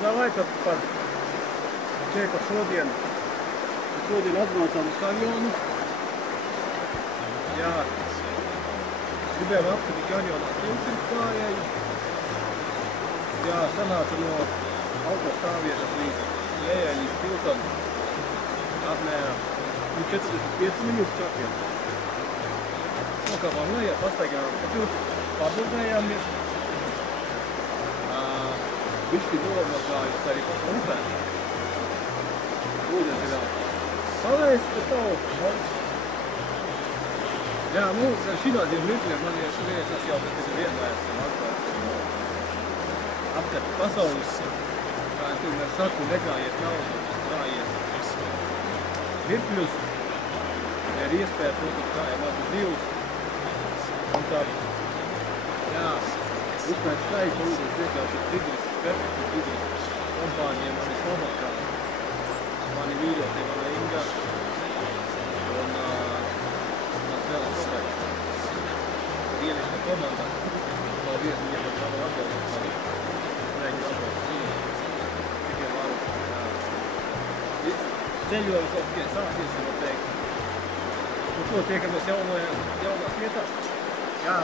Laikat par Čeku šodien atbraucām uz kanjonu. Jā, gribējām apskatīt kanjonā 300 klājēju. Jā, sanāca no autostāvvietas līdz Lējaļas tiltam apmēram 45 minūtes čakiem. Nokāpām lejā, pastaigājām pa tiltu, pabildējāmies. Bišķi nomazgājus arī pa upēm. Ūdens ir pavēst, ka tavu. Jā, nu, šitādiem mirkļiem man liekas jau, ka tas ir vienmēr apskati pasaules, kā es tomēr saku, negājiet naudu, gājiet mirkļus, ir iespēja, protams, gājām abus divus. Un tā, jā, uzpēc skaipa ūdens vienkārši Tigris, perfekti Tigris kompānija mani Slovakā, mani mīļotie, mana Inga un mans vēlas Roberts. Ielišana komandā, paldies viņiem par savu atbalstu, mēģinu atbalstu viņu, tikai varu. Ceļojums vēl tikai sāksies, var teikt. Un to tiekamies jaunās vietās. Jā.